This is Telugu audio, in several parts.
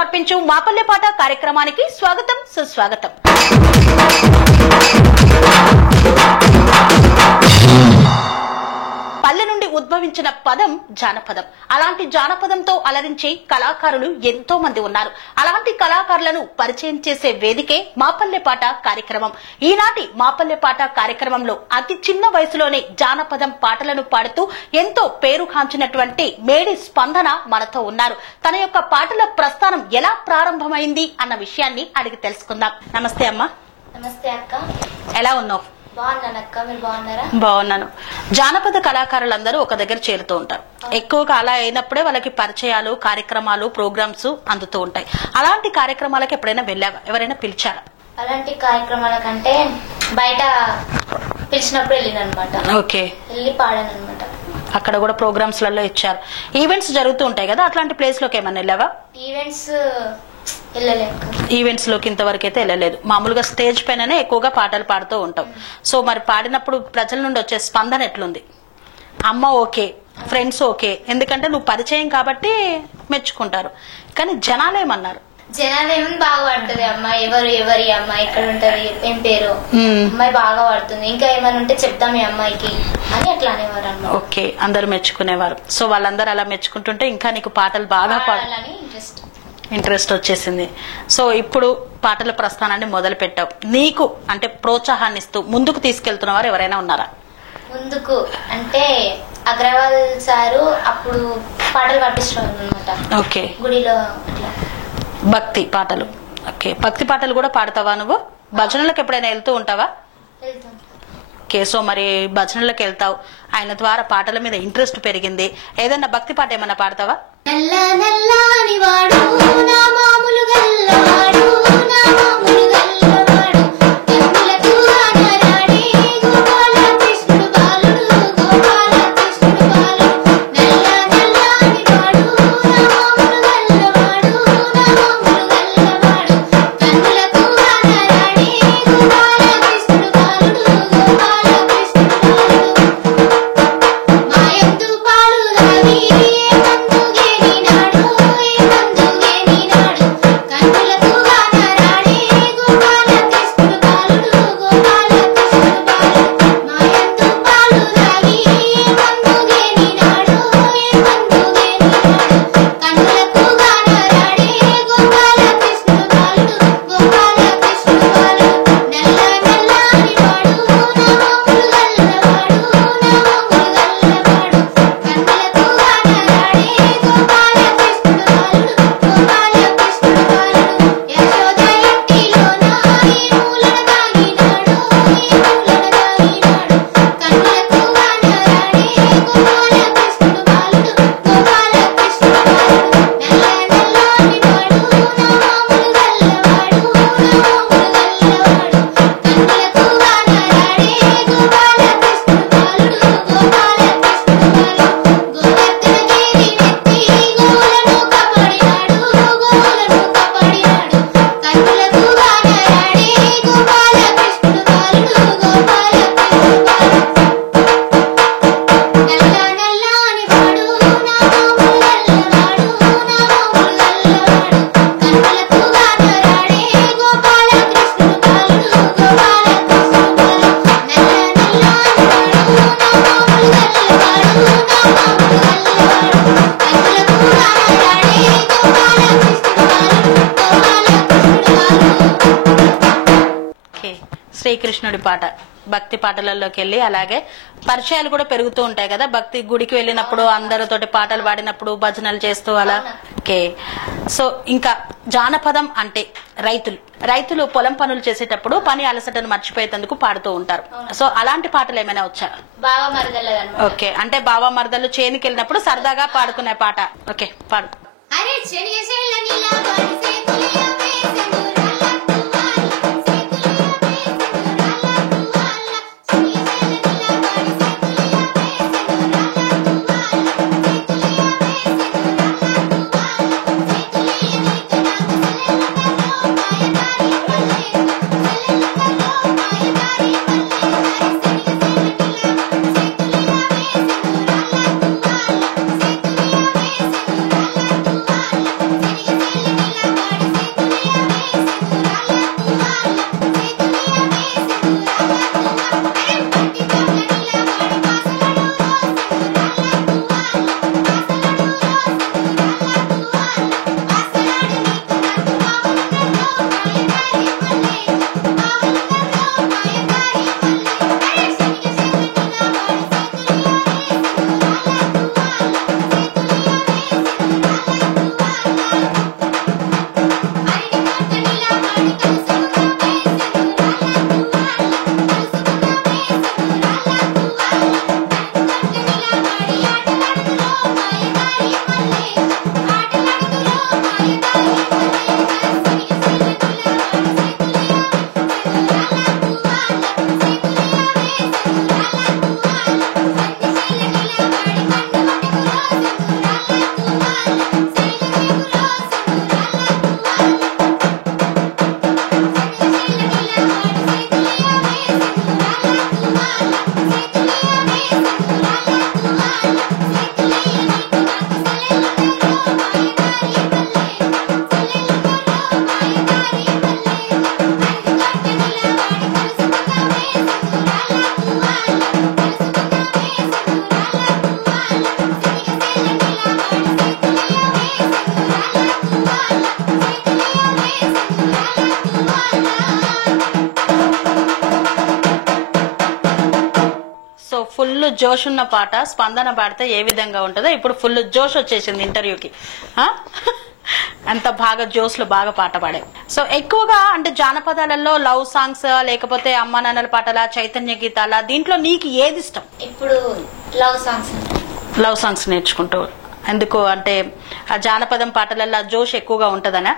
సమర్పించు మాపల్లె పాట కార్యక్రమానికి స్వాగతం సుస్వాగతం. పల్లె నుండి ఉద్భవించిన పదం జానపదం. అలాంటి జానపదంతో అలరించే కళాకారులు ఎంతో మంది ఉన్నారు. అలాంటి కళాకారులను పరిచయం చేసే వేదికే మాపల్లె పాట కార్యక్రమం. ఈనాటి మాపల్లె పాట కార్యక్రమంలో అతి చిన్న వయసులోనే జానపదం పాటలను పాడుతూ ఎంతో పేరుగాంచినటువంటి మేడి స్పందన మనతో ఉన్నారు. తన యొక్క పాటల ప్రస్థానం ఎలా ప్రారంభమైంది అన్న విషయాన్ని అడిగి తెలుసుకుందాం. నమస్తే అమ్మా. నమస్తే అక్క. ఎలా ఉన్నావు? బాగున్నానక్క, మీరు బాగున్నారా? బాగున్నాను. జానపద కళాకారులందరూ ఒక దగ్గర చేరుతూ ఉంటారు. ఎక్కువగా అలా అయినప్పుడే వాళ్ళకి పరిచయాలు, కార్యక్రమాలు, ప్రోగ్రామ్స్ అందుతూ ఉంటాయి. అలాంటి కార్యక్రమాలకు ఎప్పుడైనా వెళ్ళావా? ఎవరైనా పిలిచారా? అలాంటి కార్యక్రమాల కంటే బయట పిలిచినప్పుడు వెళ్ళినమాట. ఓకే, వెళ్ళి పాడాను అనమాట. అక్కడ కూడా ప్రోగ్రామ్స్ లలో ఇచ్చారు. ఈవెంట్స్ జరుగుతూ ఉంటాయి కదా, అట్లాంటి ప్లేస్ లోకి ఏమన్నా వెళ్ళావా? ఈవెంట్స్ వెళ్ళలేదు. ఈవెంట్స్ లోకి ఇంతవరకు అయితే వెళ్ళలేదు. మామూలుగా స్టేజ్ పైననే ఎక్కువగా పాటలు పాడుతూ ఉంటాం. సో మరి పాడినప్పుడు ప్రజల నుండి వచ్చే స్పందన ఎట్లుంది? అమ్మ ఓకే, ఫ్రెండ్స్ ఓకే, ఎందుకంటే నువ్వు పరిచయం కాబట్టి మెచ్చుకుంటారు. కానీ జనాలేమన్నారు? జనాలేమని బాగా పడుతుంది అమ్మాయి, ఎవరి అమ్మాయి ఇక్కడ ఉంటది, ఏం పేరు, అమ్మాయి బాగా పడుతుంది, ఇంకా ఏమైనా ఉంటే చెప్తాం ఈ అమ్మాయికి అని అట్లా అనేవారు అమ్మ. ఓకే, అందరు మెచ్చుకునేవారు. సో వాళ్ళందరూ అలా మెచ్చుకుంటుంటే ఇంకా నీకు పాటలు బాగా పాడాలని ఇంట్రెస్ట్ వచ్చేసింది. సో ఇప్పుడు పాటల ప్రస్థానాన్ని మొదలు పెట్టావు. నీకు అంటే ప్రోత్సాహాన్ని ఇస్తూ ముందుకు తీసుకెళ్తున్న వారు ఎవరైనా ఉన్నారా? ముందుకు అంటే అగ్రవాల్ సారు అప్పుడు పాటలు పాటిస్తున్నారు అనమాట. ఓకే, గుడిలో అట్లా భక్తి పాటలు. ఓకే, భక్తి పాటలు కూడా పాడతావా నువ్వు? భజనలకు ఎప్పుడైనా వెళ్తూ ఉంటావా? ఓకే, సో మరి భజనలకు వెళ్తావు, ఆయన ద్వారా పాటల మీద ఇంట్రెస్ట్ పెరిగింది. ఏదన్నా భక్తి పాట ఏమన్నా పాడతావా? నల్ల నల్లని వాడు నా మామూలు గల్లవాడు, నా మామూలు గల్లవాడు, కన్నులకు ఆనరాడే గోపాల కృష్ణుడు బాలుడు, గోపాల కృష్ణుడు బాలుడు. నల్ల నల్లని వాడు నా మామూలు గల్లవాడు, నా మామూలు గల్లవాడు, కన్నులకు ఆనరాడే గోపాల కృష్ణుడు బాలుడు, గోపాల కృష్ణుడు బాలుడు. మాయందు పాలు రావి శ్రీకృష్ణుడి పాట, భక్తి పాటలలోకి వెళ్ళి అలాగే పరిచయాలు కూడా పెరుగుతూ ఉంటాయి కదా. భక్తి గుడికి వెళ్ళినప్పుడు అందరితోటి పాటలు పాడినప్పుడు భజనలు చేస్తూ అలా. ఓకే, సో ఇంకా జానపదం అంటే రైతులు పొలం పనులు చేసేటప్పుడు పని అలసటను మర్చిపోయేందుకు పాడుతూ ఉంటారు. సో అలాంటి పాటలు ఏమైనా వచ్చా? ఓకే, అంటే బావా మరదలు చేనికి వెళ్ళినప్పుడు సరదాగా పాడుకునే పాట. ఓకే, పాడు. జోష్ ఉన్న పాట స్పందన పాడితే ఏ విధంగా ఉంటుందో ఇప్పుడు ఫుల్ జోష్ వచ్చేసింది ఇంటర్వ్యూకి. అంత బాగా జోస్ లో బాగా పాట పాడే. సో ఎక్కువగా అంటే జానపదాలలో లవ్ సాంగ్స్ లేకపోతే అమ్మా నాన్నల పాటల చైతన్య గీతాల దీంట్లో నీకు ఏది ఇష్టం? ఇప్పుడు లవ్ సాంగ్స్ నేర్చుకుంటూ ఎందుకు అంటే ఆ జానపదం పాటలలో జోష్ ఎక్కువగా ఉంటదనా?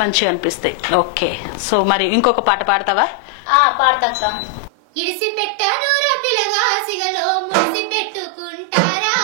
మంచిగా అనిపిస్తాయి. ఓకే, సో మరి ఇంకొక పాట పాడతావా? పాడతా. ఇడిసి పెట్టాను పిల్లగా సిగలో ముడిసి పెట్టుకుంటారా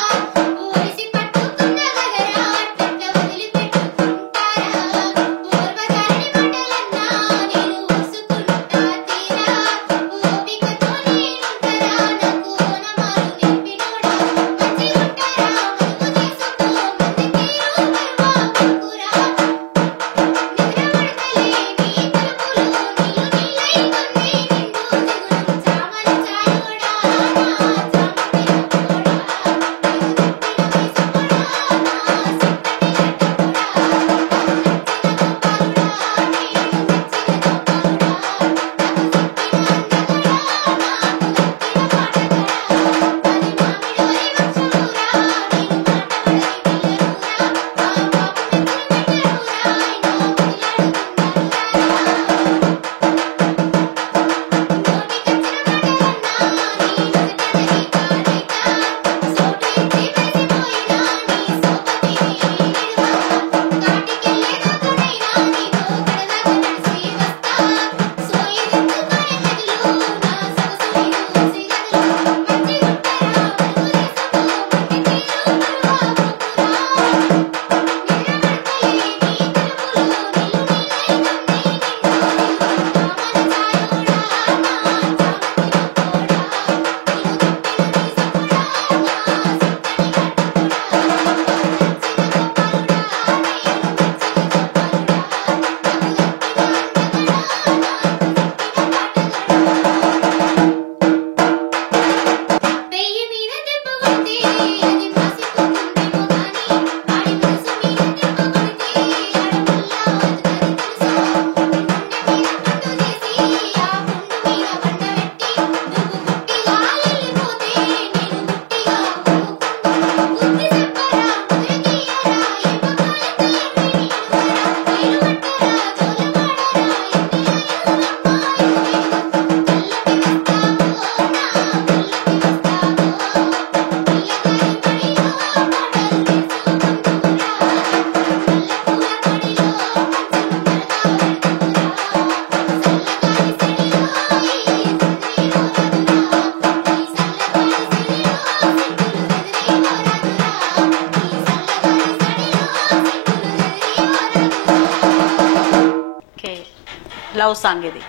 లవ్ సాంగ్ ఇది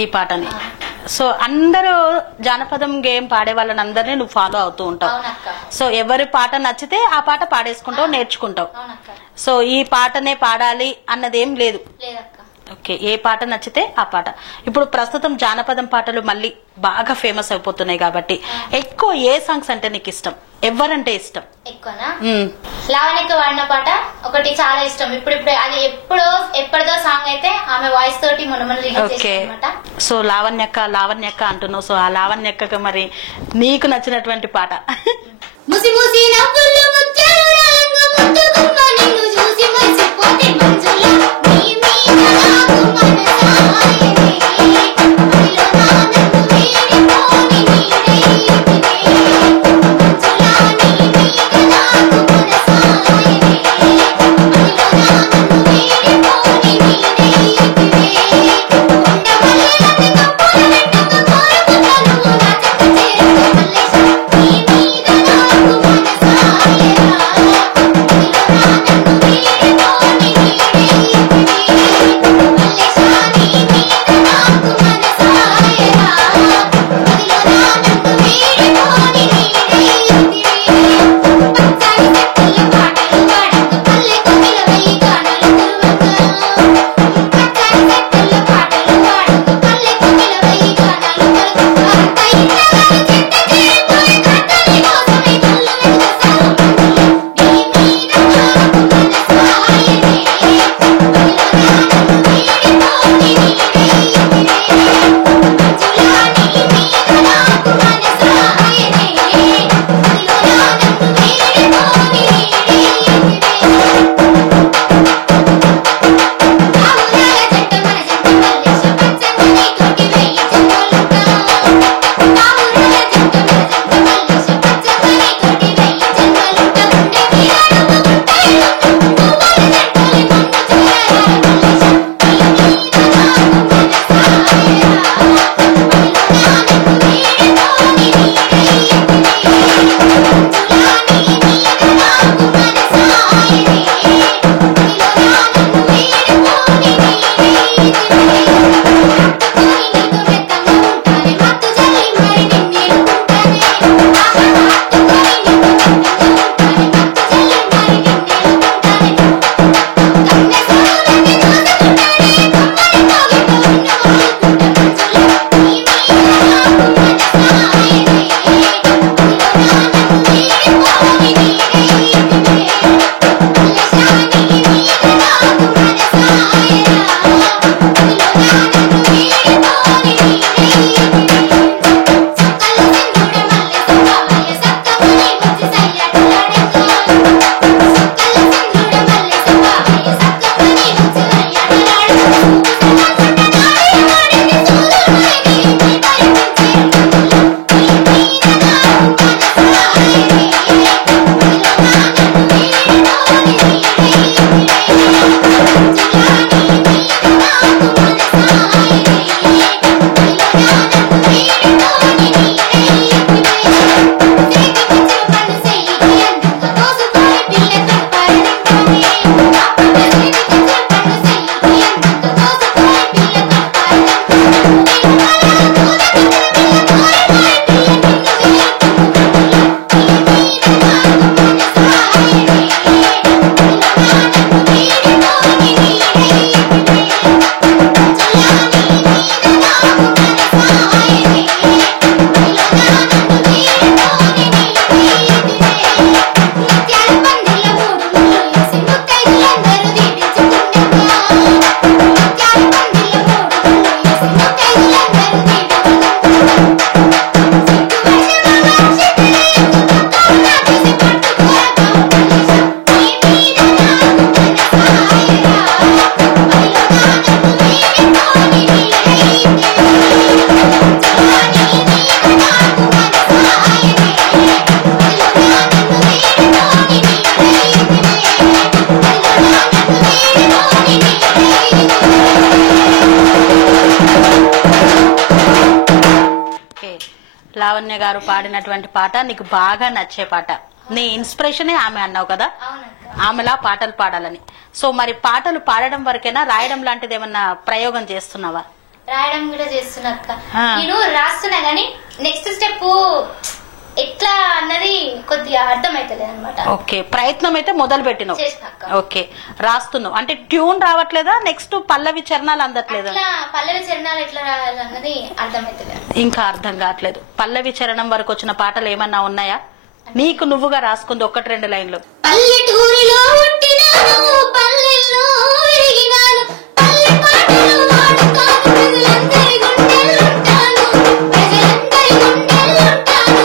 ఈ పాటని. సో అందరూ జానపదం గేమ్ పాడే వాళ్ళని అందరినీ నువ్వు ఫాలో అవుతూ ఉంటావు. సో ఎవరి పాట నచ్చితే ఆ పాట పాడేసుకుంటావు, నేర్చుకుంటావు. సో ఈ పాటనే పాడాలి అన్నది ఏం లేదు. ఓకే, ఏ పాట నచ్చితే ఆ పాట. ఇప్పుడు ప్రస్తుతం జానపదం పాటలు మళ్ళీ బాగా ఫేమస్ అయిపోతున్నాయి కాబట్టి ఎక్కువ ఏ సాంగ్స్ అంటే నీకు ఇష్టం? ఎవరంటే ఇష్టం ఎక్కువనా? లావణ్యక వాడిన పాట ఒకటి చాలా ఇష్టం. ఇప్పుడు అది ఎప్పటిదో సాంగ్ అయితే ఆమె వాయిస్ తోటి మొన్న. సో లావణ్యక్క అంటున్నావు. సో ఆ లావణ్యక్క మరి నీకు నచ్చినటువంటి పాట? ముసి ముసి నవ్వులు ముత్యాలు రంగు ముద్దుగుమ్మ నిన్ను చూసి మర్చిపోతే మంజులా నీ మీద నాకు మనసాయనే అదిలో నా నన్ను వీడిపోని నీడైతివే మంజులా నీ మీద నాకు మనసాయనే అదిలో నా నన్ను వీడిపోని నీడైతివే ఉండవల్లి నన్ను కప్పుల వెంటకు కోరుకున్నాను నా చెత్త చేరుకు మల్లేశ నీ మీద నాకు మనసాయనే లావణ్య గారు పాడినటువంటి పాట నీకు బాగా నచ్చే పాట, నీ ఇన్స్పిరేషనే ఆమె అన్నావు కదా, ఆమెలా పాటలు పాడాలని. సో మరి పాటలు పాడడం వరకేనా, రాయడం లాంటిది ఏమన్నా ప్రయోగం చేస్తున్నావా? రాయడం కూడా చేస్తున్నా అక్క. నేను రాస్తున్నా గానీ నెక్స్ట్ స్టెప్ ఎట్లా అన్నది కొద్దిగా అర్థమైతలేదు అనమాట. ఓకే, ప్రయత్నం అయితే మొదలు పెట్టినావు. ఓకే, రాస్తున్నావు అంటే ట్యూన్ రావట్లేదా, నెక్స్ట్ పల్లవి చరణాలు అందట్లేదా? పల్లవి చరణాలు ఎట్లా రాయాలన్నది అర్థమైతలేదు, ఇంకా అర్థం కావట్లేదు. పల్లవి చరణం వరకు వచ్చిన పాటలు ఏమన్నా ఉన్నాయా నీకు నువ్వుగా రాసుకుంది? 1-2 లైన్లు. పల్లెటూరిలో పుట్టినాను, పల్లెల్లో ఎరిగినాను, పల్లె పాటలు పాడుతాను, ప్రజలందరి గుండెలుంటాను, ప్రజలందరి గుండెలుంటాను.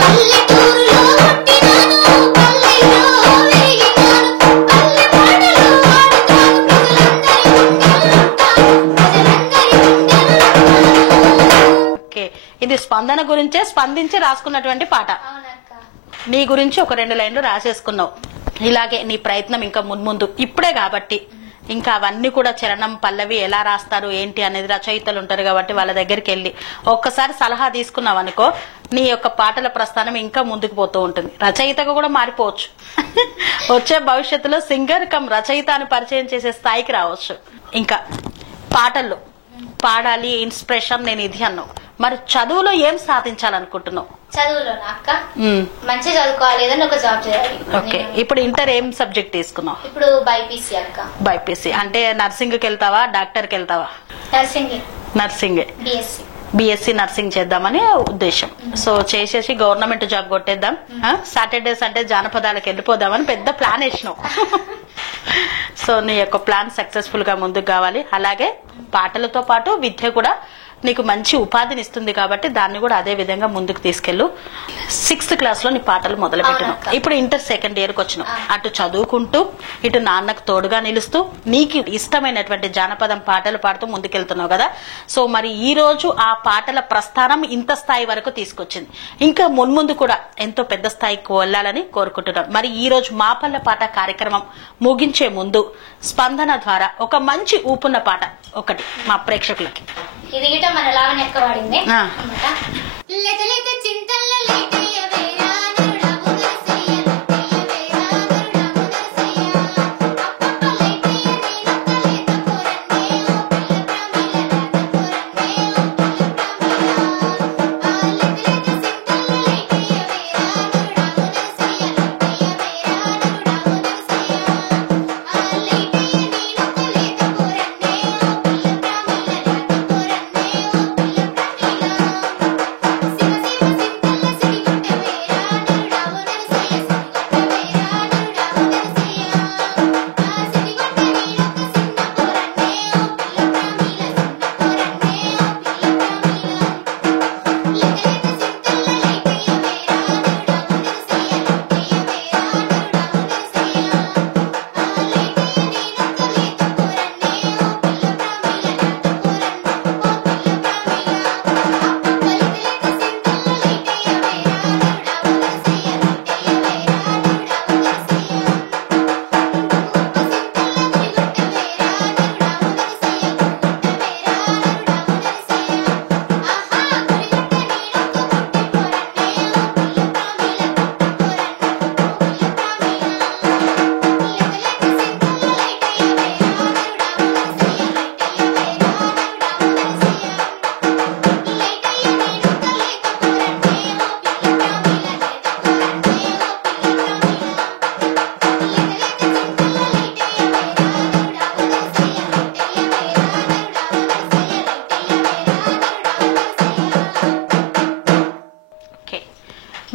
పల్లెటూరిలో పుట్టినాను, పల్లెల్లో ఎరిగినాను, పల్లె పాటలు పాడుతాను, ప్రజలందరి గుండెలుంటాను. ఓకే, ఇది స్పందన గురించే స్పందించి రాసుకున్నటువంటి పాట. నీ గురించి 1-2 లైన్లు రాసేసుకున్నావు. ఇలాగే నీ ప్రయత్నం ఇంకా మున్ముందు, ఇప్పుడే కాబట్టి ఇంకా అవన్నీ కూడా చరణం పల్లవి ఎలా రాస్తారు ఏంటి అనేది రచయితలు ఉంటారు కాబట్టి వాళ్ళ దగ్గరికి వెళ్ళి ఒక్కసారి సలహా తీసుకున్నావు అనుకో, నీ యొక్క పాటల ప్రస్థానం ఇంకా ముందుకు పోతూ ఉంటుంది. రచయితగా కూడా మారిపోవచ్చు. వచ్చే భవిష్యత్తులో సింగర్ కమ్ రచయిత అని పరిచయం చేసే స్థాయికి రావచ్చు. ఇంకా పాటల్లో పాడాలి ఇన్స్పిరేషన్ నేను ఇది అన్నావు, మరి చదువులో ఏం సాధించాలనుకుంటున్నావు? చదువులో అక్క మంచిగా చదువుకోవాలి, ఏదైనా ఒక జాబ్ చేయాలి. ఓకే, ఇప్పుడు ఇంటర్ ఏం సబ్జెక్ట్ తీసుకున్నావు? ఇప్పుడు బైపీసీ అక్క. బైపీసీ అంటే నర్సింగ్ కి వెళ్తావా, డాక్టర్ కి వెళ్తావా? నర్సింగ్ బిఎస్సి నర్సింగ్ చేద్దామని ఉద్దేశం. సో చేసేసి గవర్నమెంట్ జాబ్ కొట్టేద్దాం, సాటర్డేస్ అంటే జానపదాలకు వెళ్ళిపోదామని పెద్ద ప్లాన్ వేసినావు. సో నీ యొక్క ప్లాన్ సక్సెస్ఫుల్ గా ముందుకు కావాలి. అలాగే పాటలతో పాటు విద్య కూడా నీకు మంచి ఉపాధిని ఇస్తుంది కాబట్టి దాన్ని కూడా అదే విధంగా ముందుకు తీసుకెళ్ళు. 6th క్లాస్ లో నీ పాటలు మొదలు పెట్టినావు, ఇప్పుడు ఇంటర్ 2nd ఇయర్ కి వచ్చినావు. అటు చదువుకుంటూ ఇటు నాన్నకు తోడుగా నిలుస్తూ నీకు ఇష్టమైనటువంటి జానపదం పాటలు పాడుతూ ముందుకెళ్తున్నావు కదా. సో మరి ఈ రోజు ఆ పాటల ప్రస్థానం ఇంత స్థాయి వరకు తీసుకొచ్చింది, ఇంకా మున్ముందు కూడా ఎంతో పెద్ద స్థాయికి వెళ్ళాలని కోరుకుంటున్నాను. మరి ఈ రోజు మా పల్లె పాట కార్యక్రమం ముగించే ముందు స్పందన ద్వారా ఒక మంచి ఊపున్న పాట ఒకటి మా ప్రేక్షకులకి. ఇది గిట మన లావణ్య అక్క వాడింది.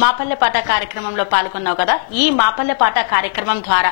మాపల్లె పాట కార్యక్రమంలో పాల్గొన్నావు కదా. ఈ మాపల్లె పాట కార్యక్రమం ద్వారా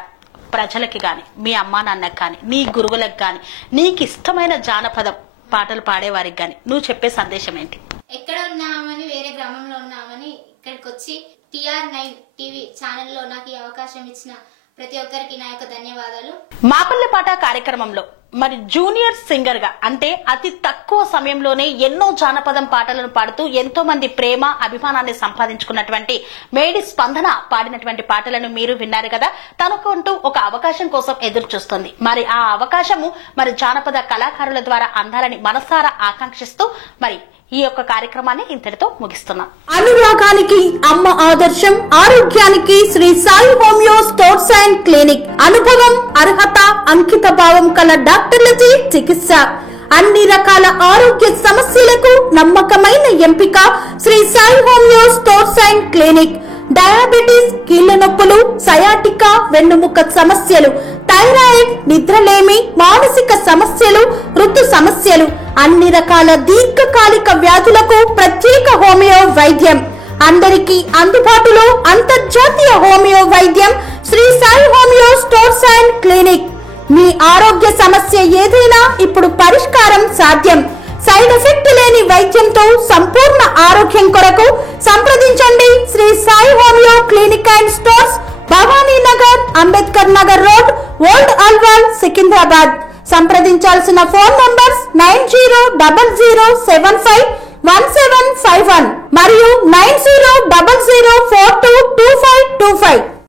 ప్రజలకి గాని, మీ అమ్మా నాన్నకి గాని, నీ గురువులకు గాని, నీకు ఇష్టమైన జానపదం పాటలు పాడేవారికి గాని నువ్వు చెప్పే సందేశం ఏంటి? ఎక్కడ ఉన్నామని, వేరే గ్రామంలో ఉన్నామని ఇక్కడికి వచ్చి TR9 టీవీ ఛానల్లో నాకు ఈ అవకాశం ఇచ్చిన ప్రతి ఒక్కరికి నా యొక్క ధన్యవాదాలు. మాపల్లె పాట కార్యక్రమంలో మరి జూనియర్ సింగర్ గా అంటే అతి తక్కువ సమయంలోనే ఎన్నో జానపదం పాటలను పాడుతూ ఎంతో మంది ప్రేమ అభిమానాన్ని సంపాదించుకున్నటువంటి మేడి స్పందన పాడినటువంటి పాటలను మీరు విన్నారు కదా. తనకంటూ ఒక అవకాశం కోసం ఎదురు చూస్తుంది. మరి ఆ అవకాశము మరి జానపద కళాకారుల ద్వారా అందాలని మనసారా ఆకాంక్షిస్తూ మరి ఈ యొక్క కార్యక్రమాన్ని ఇంతటితో ముగిస్తున్నాం. అనురాగానికి అమ్మ ఆదర్శం, ఆరోగ్యానికి Shri Sai homeo stores and clinic. అనుభవం, అర్హత, అంకిత భావం కల డాక్టర్లచే చికిత్స. అన్ని రకాల ఆరోగ్య సమస్యలకు నమ్మకమైన ఎంపిక Shri Sai homeo stores and clinic. Diabetes, కీళ్ల నొప్పులు, సయాటికా, వెన్నుముక సమస్యలు, థైరాయిడ్, నిద్రలేమి, మానసిక సమస్యలు, ఋతు సమస్యలు, అన్ని రకాల దీర్ఘకాలిక వ్యాధులకు ప్రత్యేక హోమియో వైద్యం. అందరికీ అందుబాటులో అంతర్జాతీయ హోమియో వైద్యం Shri Sai homeo stores and clinic. మీ ఆరోగ్య సమస్య ఏదైనా ఇప్పుడు పరిష్కారం సాధ్యం. సైడ్ ఎఫెక్ట్ లేని వైద్యంతో సంపూర్ణ ఆరోగ్యం కొరకు సంప్రదించండి Shri Sai homeo clinic and stores, Bhavani Nagar, Ambedkar Nagar road, old Alwal, Secunderabad. సంప్రదించాల్సిన ఫోన్ నంబర్స్ 9000751751 మరియు 9000422525.